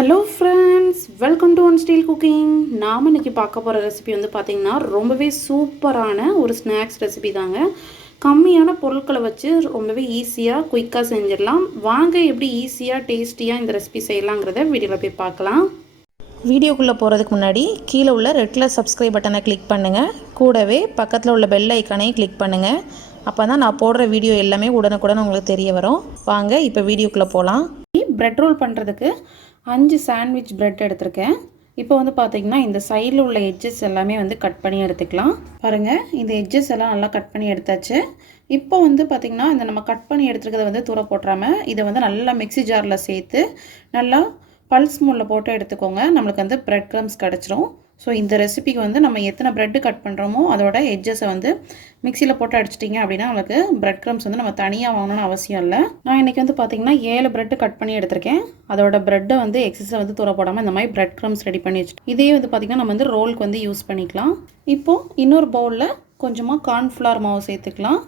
Hello friends, welcome to one style cooking. நாம் இன்றைக்கி பார்க்க போகிற ரெசிபி வந்து பார்த்திங்கன்னா ரொம்பவே சூப்பரான ஒரு ஸ்நாக்ஸ் ரெசிபி தாங்க. கம்மியான பொருட்களை வச்சு ரொம்பவே ஈஸியாக குயிக்காக செஞ்சிடலாம். வாங்க எப்படி ஈஸியாக டேஸ்டியாக இந்த ரெசிபி செய்யலாங்கிறத வீடியோவில் போய் பார்க்கலாம். வீடியோக்குள்ளே போகிறதுக்கு முன்னாடி கீழே உள்ள ரெட் கலர் சப்ஸ்கிரைப் பட்டனை கிளிக் பண்ணுங்கள். கூடவே பக்கத்தில் உள்ள பெல் ஐக்கானையும் கிளிக் பண்ணுங்கள். அப்போ தான் நான் போடுற வீடியோ எல்லாமே உடனுக்குடன் உங்களுக்கு தெரிய வரும். வாங்க இப்போ வீடியோக்குள்ளே போகலாம். பிரெட் ரோல் பண்ணுறதுக்கு 5 சாண்ட்விச் பிரெட் எடுத்திருக்கேன். இப்போ வந்து பார்த்திங்கன்னா இந்த சைடில் உள்ள எட்ஜஸ் எல்லாமே வந்து கட் பண்ணி எடுத்துக்கலாம். பாருங்கள், இந்த எட்ஜஸ் எல்லாம் நல்லா கட் பண்ணி எடுத்தாச்சு. இப்போ வந்து பார்த்திங்கன்னா இந்த நம்ம கட் பண்ணி எடுத்துருக்கிறத வந்து தூர போட்டுறாமல் இதை வந்து நல்லா மிக்ஸி ஜாரில் சேர்த்து நல்லா பல்ஸ் மோடில் போட்டு எடுத்துக்கோங்க. நம்மளுக்கு வந்து பிரெட் க்ரம்ஸ் கிடச்சிரும். ஸோ இந்த ரெசிபிக்கு வந்து நம்ம எத்தனை ப்ரெட்டு கட் பண்ணுறோமோ அதோட எட்ஜஸை வந்து மிக்சியில் போட்டு அடிச்சிட்டிங்க அப்படின்னா நம்மளுக்கு பிரெட் க்ரம்ஸ் வந்து நம்ம தனியாக வாங்கணும்னு அவசியம் இல்லை. நான் இன்றைக்கி வந்து பார்த்திங்கன்னா 7 ப்ரெட்டு கட் பண்ணி எடுத்திருக்கேன். அதோட ப்ரெட்டை வந்து எக்ஸஸை வந்து தூர போடாமல் இந்த மாதிரி பிரெட் க்ரம்ஸ் ரெடி பண்ணி வச்சுட்டு இதே வந்து பார்த்திங்கன்னா நம்ம வந்து ரோலுக்கு வந்து யூஸ் பண்ணிக்கலாம். இப்போது இன்னொரு பவுலில் கொஞ்சமாக கார்ன்ஃப்ளவர் மாவு சேர்த்துக்கலாம்.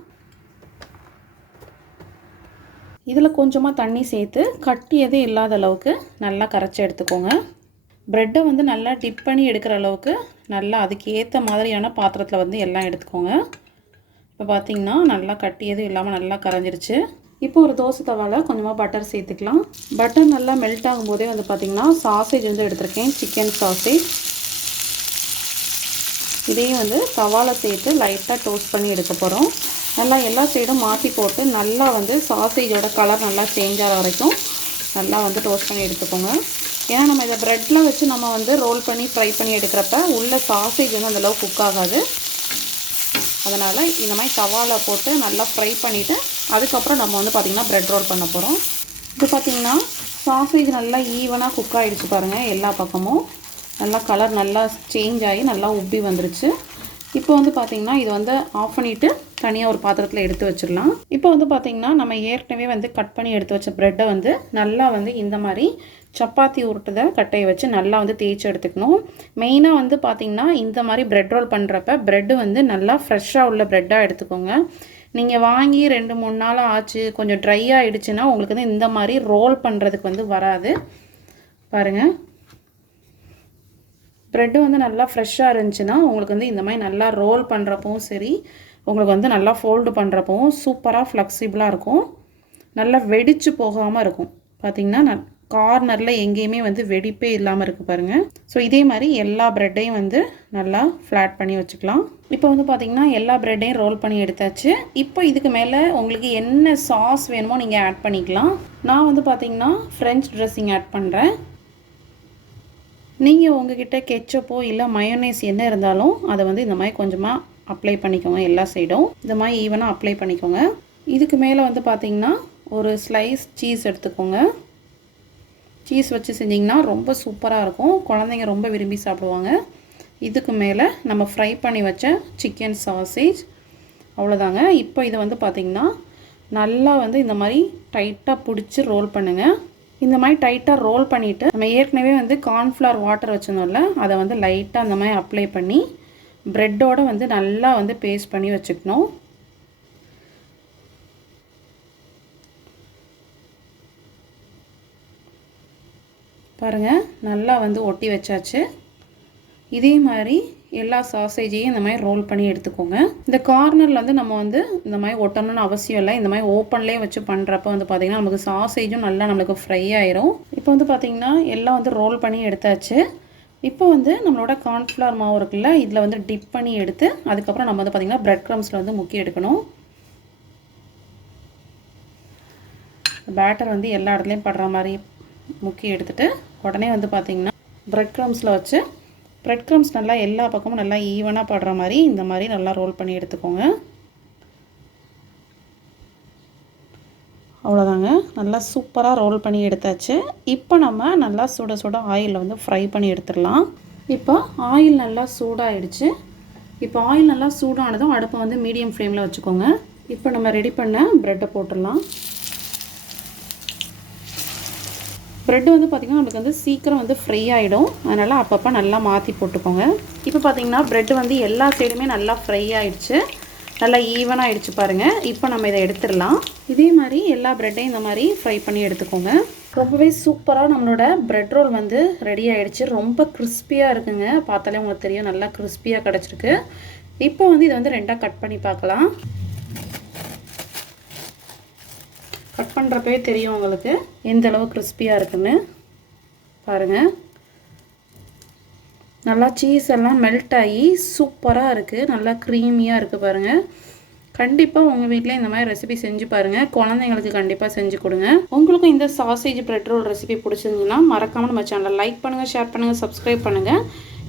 இதில் கொஞ்சமாக தண்ணி சேர்த்து கட்டியதே இல்லாத அளவுக்கு நல்லா கரைச்சி எடுத்துக்கோங்க. ப்ரெட்டை வந்து நல்லா டிப் பண்ணி எடுக்கிற அளவுக்கு நல்லா அதுக்கு ஏற்ற மாதிரியான பாத்திரத்தில் வந்து எல்லாம் எடுத்துக்கோங்க. இப்போ பார்த்திங்கன்னா நல்லா கட்டியதும் இல்லாமல் நல்லா கரைஞ்சிருச்சு. இப்போ ஒரு தோசை தவாவில் கொஞ்சமாக பட்டர் சேர்த்துக்கலாம். பட்டர் நல்லா மெல்ட் ஆகும்போதே வந்து பார்த்திங்கன்னா சாசேஜ் வந்து எடுத்திருக்கேன், சிக்கன் சாசேஜ். இதையும் வந்து தவாவில் சேர்த்து லைட்டாக டோஸ்ட் பண்ணி எடுக்க போகிறோம். நல்லா எல்லா சைடும் மாற்றி போட்டு நல்லா வந்து சாசேஜோட கலர் நல்லா சேஞ்ச் ஆகிற வரைக்கும் நல்லா வந்து டோஸ்ட் பண்ணி எடுத்துக்கோங்க. ஏன்னா நம்ம இதை ப்ரெட்டில் வச்சு நம்ம வந்து ரோல் பண்ணி ஃப்ரை பண்ணி எடுக்கிறப்ப உள்ள சாசேஜ் வந்து அந்தளவு குக் ஆகாது. அதனால் இந்த மாதிரி தவாவில் போட்டு நல்லா ஃப்ரை பண்ணிவிட்டு அதுக்கப்புறம் நம்ம வந்து பார்த்திங்கன்னா ப்ரெட் ரோல் பண்ண போகிறோம். இது பார்த்திங்கன்னா சாசேஜ் நல்லா ஈவனாக குக் ஆகிடுச்சு பாருங்கள். எல்லா பக்கமும் நல்லா கலர் நல்லா சேஞ்ச் ஆகி நல்லா உப்பி வந்துருச்சு. இப்போ வந்து பார்த்திங்கன்னா இது வந்து ஆஃப் பண்ணிவிட்டு தனியாக ஒரு பாத்திரத்தில் எடுத்து வச்சிடலாம். இப்போ வந்து பார்த்திங்கன்னா நம்ம ஏற்கனவே வந்து கட் பண்ணி எடுத்து வச்ச ப்ரெட்டை வந்து நல்லா வந்து இந்த மாதிரி சப்பாத்தி உருட்டுதை கட்டையை வச்சு நல்லா வந்து தேய்ச்சி எடுத்துக்கணும். மெயினாக வந்து பார்த்திங்கன்னா இந்த மாதிரி ப்ரெட் ரோல் பண்ணுறப்ப ப்ரெட்டு வந்து நல்லா ஃப்ரெஷ்ஷாக உள்ள ப்ரெட்டாக எடுத்துக்கோங்க. நீங்கள் வாங்கி 2-3 நாள் ஆச்சு கொஞ்சம் ட்ரை ஆகிடுச்சுன்னா உங்களுக்கு வந்து இந்த மாதிரி ரோல் பண்ணுறதுக்கு வந்து வராது. பாருங்கள், ப்ரெட்டு வந்து நல்லா ஃப்ரெஷ்ஷாக இருந்துச்சுன்னா உங்களுக்கு வந்து இந்த மாதிரி நல்லா ரோல் பண்ணுறப்பவும் சரி, உங்களுக்கு வந்து நல்லா ஃபோல்டு பண்ணுறப்பவும் சூப்பராக ஃப்ளெக்சிபிளாக இருக்கும். நல்லா வெடித்து போகாமல் இருக்கும். பார்த்திங்கன்னா கார்னரில் எங்கேயுமே வந்து வெடிப்பே இல்லாமல் இருக்குது பாருங்கள். ஸோ இதே மாதிரி எல்லா ப்ரெட்டையும் வந்து நல்லா ஃப்ளாட் பண்ணி வச்சுக்கலாம். இப்போ வந்து பார்த்திங்கன்னா எல்லா ப்ரெட்டையும் ரோல் பண்ணி எடுத்தாச்சு. இப்போ இதுக்கு மேலே உங்களுக்கு என்ன சாஸ் வேணுமோ நீங்கள் ஆட் பண்ணிக்கலாம். நான் வந்து பார்த்திங்கன்னா ஃப்ரெஞ்ச் ட்ரெஸ்ஸிங் ஆட் பண்ணுறேன். நீங்கள் உங்ககிட்ட கெச்சப்போ இல்லை மயோனைஸ் என்ன இருந்தாலும் அதை வந்து இந்த மாதிரி கொஞ்சமாக அப்ளை பண்ணிக்கோங்க. எல்லா சைடும் இந்த மாதிரி ஈவனாக அப்ளை பண்ணிக்கோங்க. இதுக்கு மேலே வந்து பார்த்திங்கன்னா ஒரு ஸ்லைஸ் சீஸ் எடுத்துக்கோங்க. சீஸ் வச்சு செஞ்சிங்கன்னா ரொம்ப சூப்பராக இருக்கும். குழந்தைங்க ரொம்ப விரும்பி சாப்பிடுவாங்க. இதுக்கு மேலே நம்ம ஃப்ரை பண்ணி வச்ச சிக்கன் சாசேஜ். அவ்வளோதாங்க. இப்போ இதை வந்து பார்த்திங்கன்னா நல்லா வந்து இந்த மாதிரி டைட்டாக பிடிச்சி ரோல் பண்ணுங்கள். இந்த மாதிரி டைட்டாக ரோல் பண்ணிவிட்டு நம்ம ஏற்கனவே வந்து கார்ன்ஃப்ளவர் வாட்டர் வச்சுருந்தோம்ல அதை வந்து லைட்டாக அந்த மாதிரி அப்ளை பண்ணி ப்ரெட்டோடு வந்து நல்லா வந்து பேஸ்ட் பண்ணி வச்சுக்கணும். பாருங்கள், நல்லா வந்து ஒட்டி வச்சாச்சு. இதே மாதிரி எல்லா சாசேஜையும் இந்த மாதிரி ரோல் பண்ணி எடுத்துக்கோங்க. இந்த கார்னரில் வந்து நம்ம வந்து இந்த மாதிரி ஒட்டணும்னு அவசியம் இல்லை. இந்த மாதிரி ஓப்பன்லேயே வச்சு பண்ணுறப்ப வந்து பார்த்திங்கன்னா நமக்கு சாசேஜும் நல்லா நம்மளுக்கு ஃப்ரை ஆயிரும். இப்போ வந்து பார்த்திங்கன்னா எல்லாம் வந்து ரோல் பண்ணி எடுத்தாச்சு. இப்போ வந்து நம்மளோட கார்ன்ஃப்ளவர் மாவு இருக்குல்ல, இதில் வந்து டிப் பண்ணி எடுத்து அதுக்கப்புறம் நம்ம வந்து பார்த்திங்கன்னா பிரெட் க்ரம்ஸில் வந்து முக்கி எடுக்கணும். பேட்டர் வந்து எல்லா இடத்துலையும் படுற மாதிரி முக்கி எடுத்துகிட்டு உடனே வந்து பார்த்திங்கன்னா பிரெட் க்ரம்ஸில் வச்சு பிரெட் க்ரம்ஸ் நல்லா எல்லா பக்கமும் நல்லா ஈவனாக படுற மாதிரி இந்த மாதிரி நல்லா ரோல் பண்ணி எடுத்துக்கோங்க. அவ்வளோதாங்க, நல்லா சூப்பராக ரோல் பண்ணி எடுத்தாச்சு. இப்போ நம்ம நல்லா சுட சுட ஆயிலில் வந்து ஃப்ரை பண்ணி எடுத்துடலாம். இப்போ ஆயில் நல்லா சூடாகிடுச்சு. இப்போ ஆயில் நல்லா சூடானதும் அடுப்பை வந்து மீடியம் ஃப்ளேமில் வச்சுக்கோங்க. இப்போ நம்ம ரெடி பண்ண ப்ரெட்டை போட்டுடலாம். ப்ரெட்டு வந்து பார்த்திங்கன்னா நம்மளுக்கு வந்து சீக்கிரம் வந்து ஃப்ரை ஆகிடும். அதனால் அப்பப்போ நல்லா மாற்றி போட்டுக்கோங்க. இப்போ பார்த்திங்கன்னா ப்ரெட்டு வந்து எல்லா சைடுமே நல்லா ஃப்ரை ஆகிடுச்சு. நல்லா ஈவனாக ஆகிடுச்சு பாருங்கள். இப்போ நம்ம இதை எடுத்துடலாம். இதே மாதிரி எல்லா ப்ரெட்டையும் இந்த மாதிரி ஃப்ரை பண்ணி எடுத்துக்கோங்க. ரொம்பவே சூப்பராக நம்மளோட பிரெட் ரோல் வந்து ரெடி ஆகிடுச்சு. ரொம்ப கிறிஸ்பியாக இருக்குங்க. பார்த்தாலே உங்களுக்கு தெரியும் நல்லா கிறிஸ்பியாக கிடச்சிருக்கு. இப்போ வந்து இதை வந்து ரெண்டாக கட் பண்ணி பார்க்கலாம். கட் பண்ணுறப்பவே தெரியும் உங்களுக்கு எந்த அளவு கிறிஸ்பியாக இருக்குன்னு பாருங்கள். நல்லா சீஸ் எல்லாம் மெல்ட் ஆகி சூப்பராக இருக்குது. நல்லா க்ரீமியாக இருக்குது பாருங்கள். கண்டிப்பாக உங்கள் வீட்டில் இந்த மாதிரி ரெசிபி செஞ்சு பாருங்கள். குழந்தைங்களுக்கு கண்டிப்பாக செஞ்சு கொடுங்க. உங்களுக்கும் இந்த சாசேஜ் பிரெட் ரோல் ரெசிபி பிடிச்சிருந்துச்சுன்னா மறக்காமல் நம்ம சேனலை லைக் பண்ணுங்கள், ஷேர் பண்ணுங்கள், சப்ஸ்கிரைப் பண்ணுங்கள்.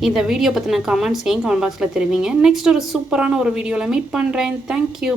இந்த வீடியோ பற்றின கமெண்ட்ஸையும் கமெண்ட் பாக்ஸில் தெரிவிங்க. நெக்ஸ்ட் ஒரு சூப்பரான ஒரு வீடியோவில் மீட் பண்ணுறேன். தேங்க்யூ.